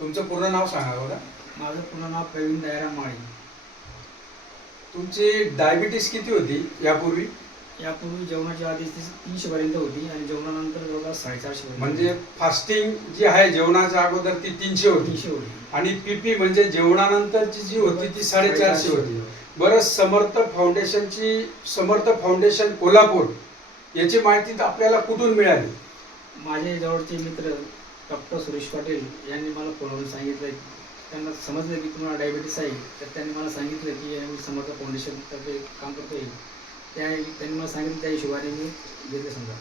तुमचं पूर्ण नाव सांगा बरं. माझं पूर्ण नाव प्रवीण दयाराम माळी. तुमची डायबिटीस किती होती यापूर्वी? यापूर्वी जेवणाच्या आधी 300 पर्यंत होती आणि जेवणानंतर जवळपास 450 म्हणजे फास्टिंग जी आहे जेवणाच्या अगोदर ती 300 होती 300 होती आणि पीपी म्हणजे जेवणानंतरची जी होती ती 450 होती. बरं, समर्थ फाउंडेशन कोल्हापूर याची माहिती आपल्याला कुठून मिळाली? माझे जवळचे मित्र डॉक्टर सुरेश पाटील यांनी मला फोनवरून सांगितलं. त्यांना समजलं की तुम्हाला डायबिटीस आहे, तर त्यांनी मला सांगितलं की आम्ही समर्थ फाउंडेशनतर्फे काम करतोय. त्यांनी मला सांगितलं, त्या हिशोबाने मी घेतले. समजा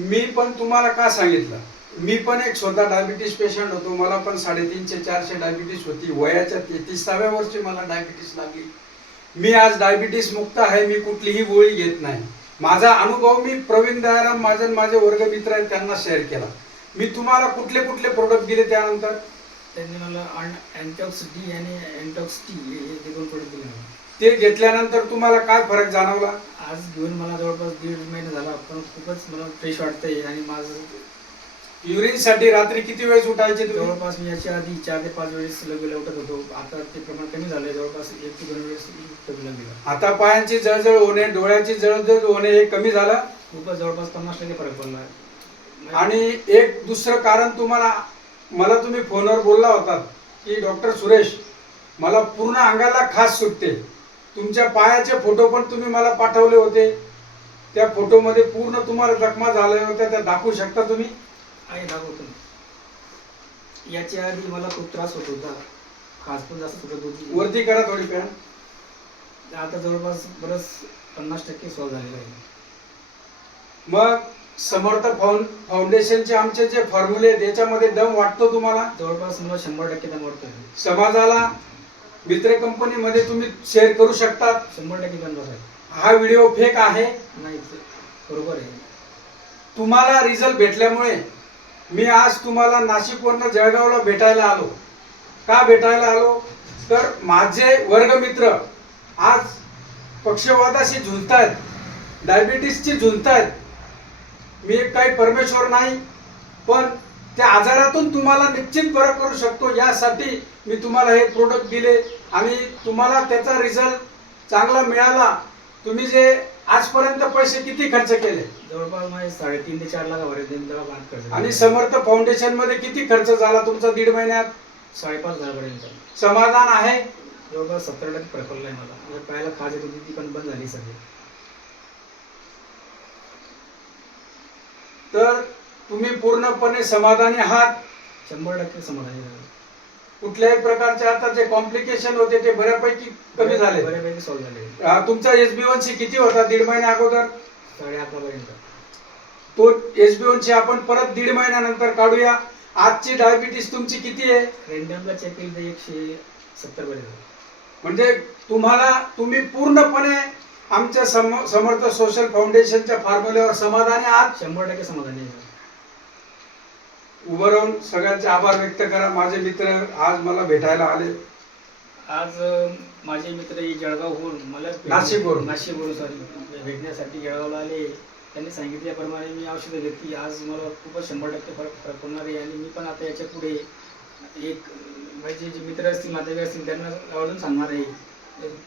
मी पण तुम्हाला का सांगितलं, मी पण एक स्वतः डायबिटीस पेशंट होतो. मला पण 350-400 डायबिटीस होती. वयाच्या 33व्या वर्षी मला डायबिटीस लागली. मी आज डायबिटीस मुक्त आहे. मी कुठलीही गोळी घेत नाही. माझा अनुभव मी प्रवीण दयाराम महाजन माझे वर्गमित्र आहेत त्यांना शेअर केला. मी तुम्हाला कुठले कुठले प्रोडक्ट दिले त्यानंतर? त्यांनी मला अँटॉक्स डी आणि अँटॉक्स टी हे दोन प्रोडक्ट दिले. ते घेतल्यानंतर तुम्हाला काय फरक जाणवला? आज घेऊन मला जवळपास 1.5 महिना झाला, पण खूपच मला फ्रेश वाटतंय. आणि माझं युरिनसाठी रात्री किती वेळेस उठायचे? जवळपास मी याच्या आधी 4 ते 5 वेळेस लगेच उठत होतो. आता ते प्रमाण कमी झालंय, जवळपास 1 ते 2 वेळेस कमी लागेल. आता पायांची जळजळ होणे, डोळ्याची जळजळ होणे हे कमी झालं. खूपच जवळपास 50% फरक पडला. आणि एक दुसरं कारण मला तुम्ही फोनवर बोलला होता की डॉक्टर सुरेश, मला पूर्ण अंगाला खाज सुटते. तुमच्या पायाचे फोटो पण तुम्ही मला पाठवले होते. त्या फोटोमध्ये पूर्ण तुम्हाला जखमा झाल्या होत्या, त्या दाखवू शकता तुम्ही? आहे, दाखवतो. याच्या आधी मला खूप त्रास होत होता, खाज पण जास्त सुटत होती. वरती करा थोडी पॅन. आता जवळपास बरंच 50% सॉल्व झालेलं आहे. मग समर्थ फाउंडेशनचे आमचे जे फॉर्म्युले आहेत याच्यामध्ये दम वाटतो तुम्हाला? जवळपास मला 100% दम वाटतोय. समाजाला मित्र कंपनीमध्ये तुम्ही शेअर करू शकता. 100% दम आहे. हा व्हिडिओ फेक आहे? नाही, बरोबर आहे. तुम्हाला रिझल्ट भेटल्यामुळे मी आज तुम्हाला नाशिकवरनं जळगावला भेटायला आलो. का भेटायला आलो? तर माझे वर्गमित्र आज पक्षवाताशी झुंजतायत, डायबिटीसची झुंजतायत. मी एक काही परमेश्वर नाही, पण त्या आजारातून तुम्हाला निश्चित फरक करू शकतो यासाठी मी तुम्हाला हे प्रोडक्ट दिले आणि तुम्हाला त्याचा रिझल्ट चांगला मिळाला. तुम्ही जे आजपर्यंत पैसे किती खर्च केले? जवळपास माझे 3.5 ते 4 लाखापर्यंत खर्च. आणि समर्थ फाउंडेशन मध्ये किती खर्च झाला तुमचा 1.5 महिन्यात? 5,500 पर्यंत. समाधान आहे? जवळपास 70% फरक पडलाय मला. पायाला खाज येत होती, ती पण बंद झाली सगळी. तर तुम्ही पूर्णपणे समाधानी आहात? 100% समाधानी झालो. कुठल्याही प्रकारचे आता जे कॉम्प्लिकेशन होते ते बऱ्यापैकी कमी झाले? बऱ्यापैकी सॉल्व झाले. तुमचा SB1C किती होता 1.5 महिन्या अगोदर? 11.5 पर्यंत. तो SB1C आपण परत 1.5 महिन्यानंतर काढूया. आजची डायबिटीस तुमची किती आहे? रँडमला चेक केली तर 170 पर्यंत. म्हणजे तुम्ही पूर्णपणे आमच्या समर्थ सोशल फाउंडेशनच्या फॉर्म्युल्यावर समाधानी आहात? 100% समाधानी आहे. उभं राहून सगळ्यांचे आभार व्यक्त करा. माझे मित्र आज मला भेटायला आले. आज माझे मित्र जळगावहून मला नाशिकवरून सॉरी भेटण्यासाठी जळगावला आले. त्यांनी सांगितल्याप्रमाणे मी औषधं घेतली. आज मला खूपच 100% फरक पडणार आहे. आणि मी पण आता याच्या पुढे एक माझे जे मित्र असतील, नातेवाईक असतील, त्यांना आवर्जून सांगणार आहे.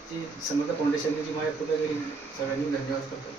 ती समर्थ फाउंडेशनने जी माझ्या कुठेतरी सगळ्यांनी धन्यवाद करतो.